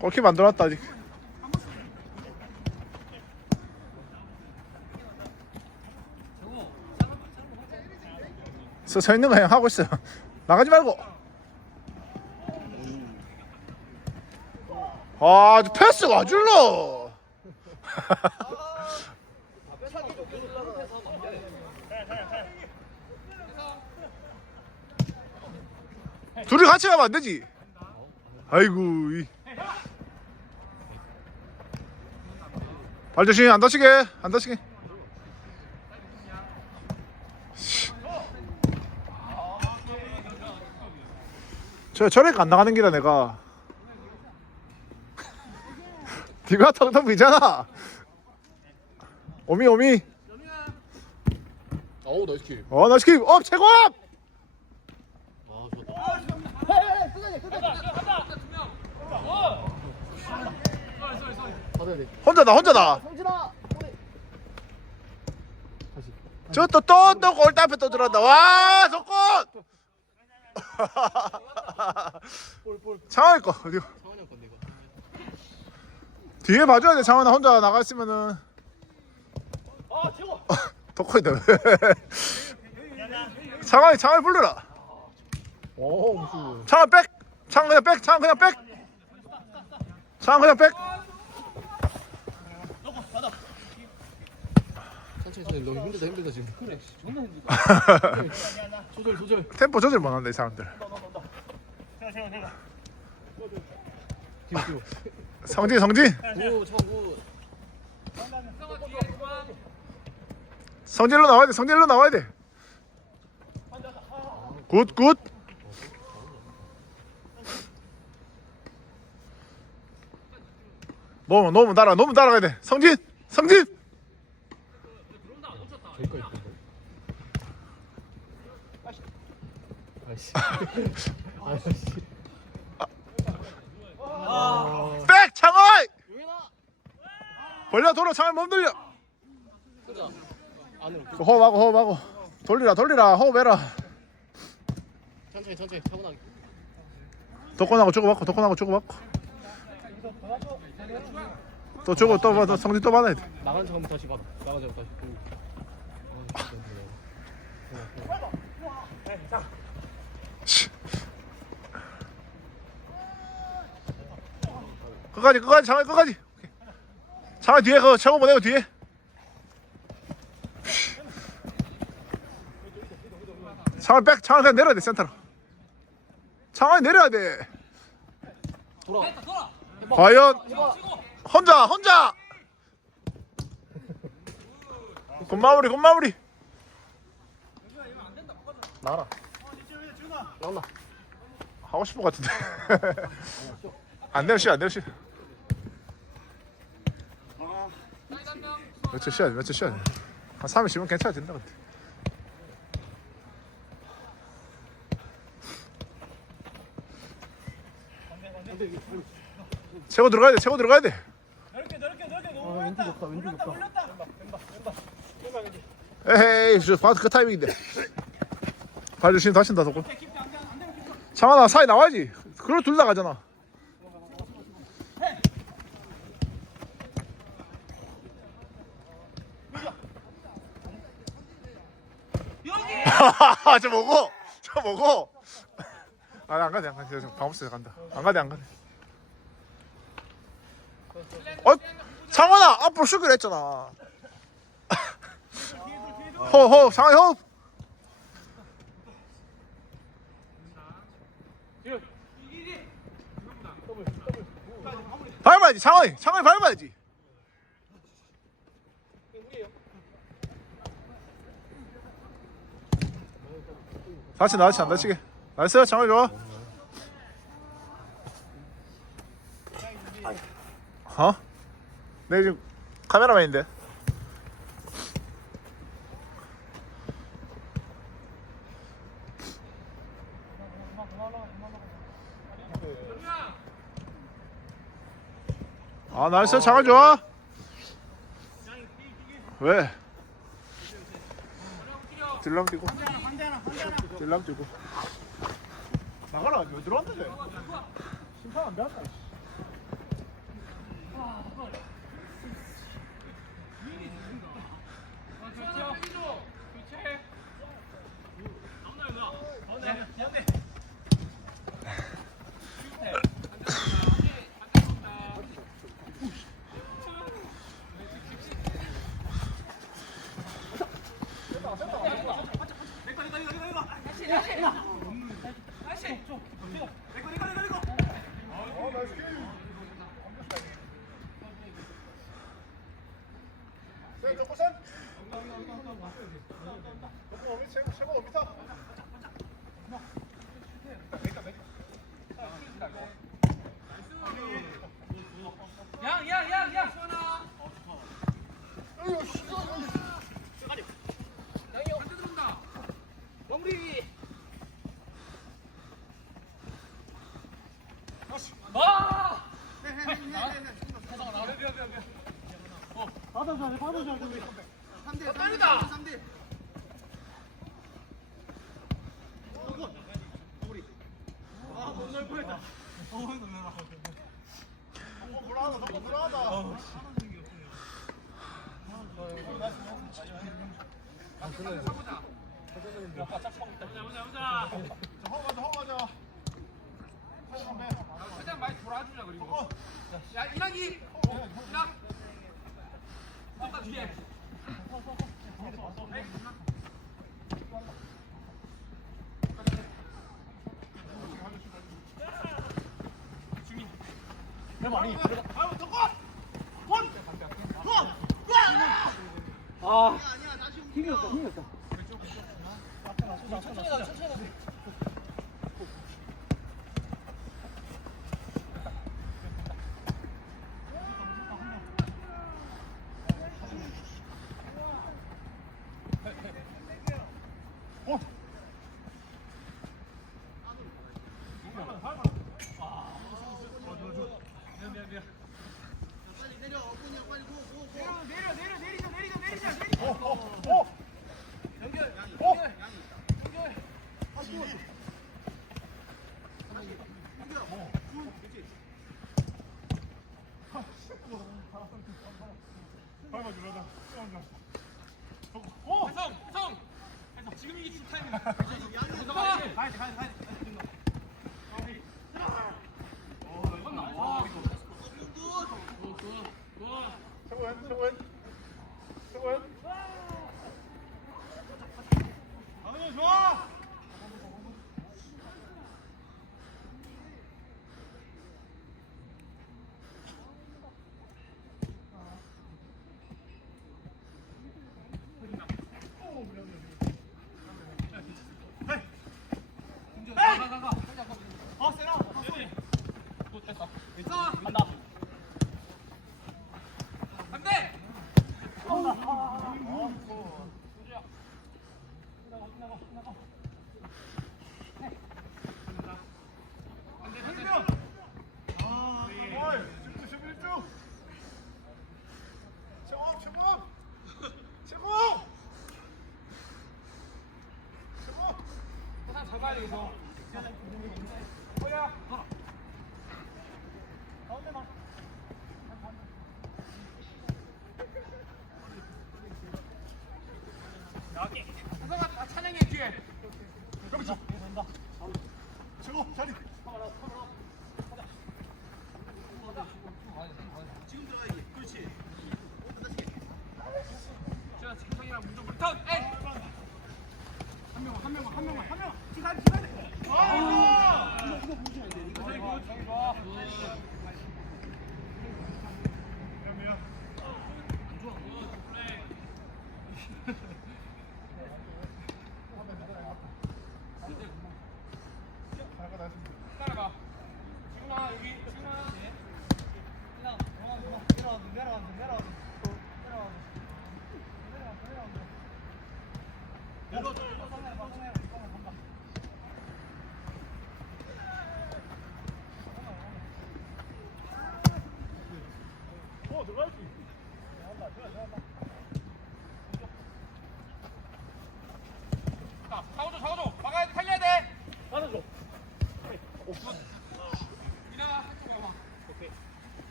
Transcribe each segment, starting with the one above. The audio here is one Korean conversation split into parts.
골킥 만들어놨다 아직. 서, 서 있는 거 그냥 하고 있어. 나가지 말고. 아 패스가 와줄러. 둘이 같이 가면 안 되지 아이고 이. 발 조심 안 다치게 안 다치게. 저 저렇게 안 나가는 기다 내가. 네가 텅텅 비잖아. 오미 오미. 어우 나이스 킬. 어 나이스 킵업 최고 업! 아 좋았다. 받아야 돼. 혼자다 혼자다 성진아. 다시. 저 또 또또 골대 앞에 또 들어간다 와 속골 볼 볼. 창환이 거 어디 상원이 형 건데 이거. 뒤에 봐줘야 돼 창환아 혼자 나가 있으면은 아 최고. 덕후이다 창환이 창환이 불러라 오 무슨. 창환 백 창환 그냥 백 창환 그냥 백 창환 그냥 백 천천히 천천히 너무 힘들다 힘들다 지금. 그래. 존나 힘들다. 조절 조절. 템포 조절 못한다 이 사람들 뒤로 뒤로. 성진 성진 오. 성질로 나와야 돼 성질로 나와야 돼굿굿 너무 너무 따라 너무 따라가야 돼 성진 성진 저기까지 있던데. 아이씨. 아이씨. 백 용현아. 벌려 돌아 창월 몸 돌려. 안으로. 그 호흡하고 호흡하고 돌리라 돌리라 호흡해라 천천히 천천히 차분하게. 덕권하고 주고받고 덕권하고 주고받고 또 주고 또 받아 성진 또 받아야 돼 나간 척하면 다시 가. 나간 척 다시. 끝까지 끝까지 장애 끝까지 장애 뒤에 그 최고 보내고 뒤에 장애 백 장애 그냥 내려야 돼 센터로 장애 내려야 돼 돌아. 과연. 혼자 혼자 굿마무리 굿마무리 나라. 나온다. 하고 싶은 것 같은데. 안 되면 쉬어 안 되면 쉬어 며칠 쉬어야 돼 며칠 쉬어야 돼 한 3일 쉬면 괜찮아진다 근데. 최고 들어가야 돼 최고 들어가야 돼. 아 왼쪽 좋다 왼쪽 좋다. 에헤이 저 바스 그 타이밍인데 발 조심 다친다 저거. 창환아 사이 나와야지. 그걸 둘 다 가잖아. 저 뭐고 저 뭐고. 아안 가대 안 가대 방법스 간다. 안 가대 안 가대 어 창환아 앞으로 슈기로 했잖아. 호흡 상하이 호흡 밟아야지 상하이. 상하이 밟아야지. 다시 나다치 안 다치게. 나이스 상하이 좋아. 어? 내 지금 카메라맨인데 아 나이스. 장아 좋아. 왜? 들랑 뛰고. 들랑 뛰고. 나가라. 왜 들어왔는데? 심판 안 배웠다 최고 최고 미터. 날 뻔했다. 어, 놀래라. 어, 곤란하다. 너무 곤란하다. 어, 아, 그래. 사보자. 야, 바짝빵 있다. 보자, 보자, 보자. 자, 허 가자, 허 가자. 최대한 많이 돌아주자, 그리고. 야, 이나기! 야! 아까 뒤에. Oh, 성! 성! 지금 이게 주타임이야. 가야 돼, 가야 돼, 가야 돼. That's the one 가운데만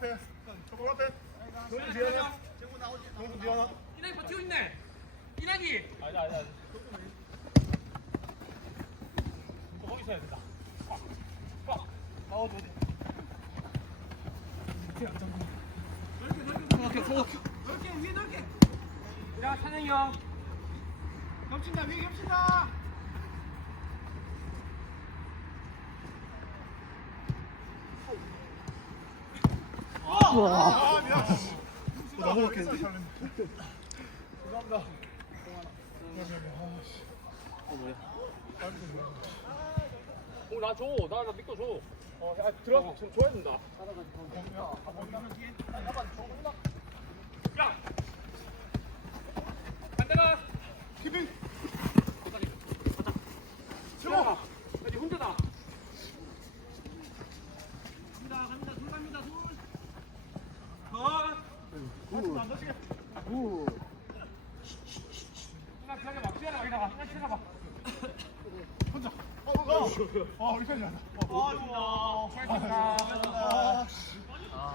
앞에. 저거 앞에. 너무 미안해 너무 미안해 이나기 버티고 있네. 이나기. 아니 아니 거기 있어야 된다. 넓게 위에 넓게. 야 찬영이 형. 겹친다 위에 겹친다 아 미안 너무 먹겠는데 오나 줘. 나 나 믿고 줘. 어, 야 들어가서 좀 줘야 된다. 야. 야, 이제 혼자다. 갑니다 갑니다 둘 갑니다 둘 더. 나 편하게 막 피하라 여기다가. 그냥 치나봐. 어 이거 아 우리 편이야. 아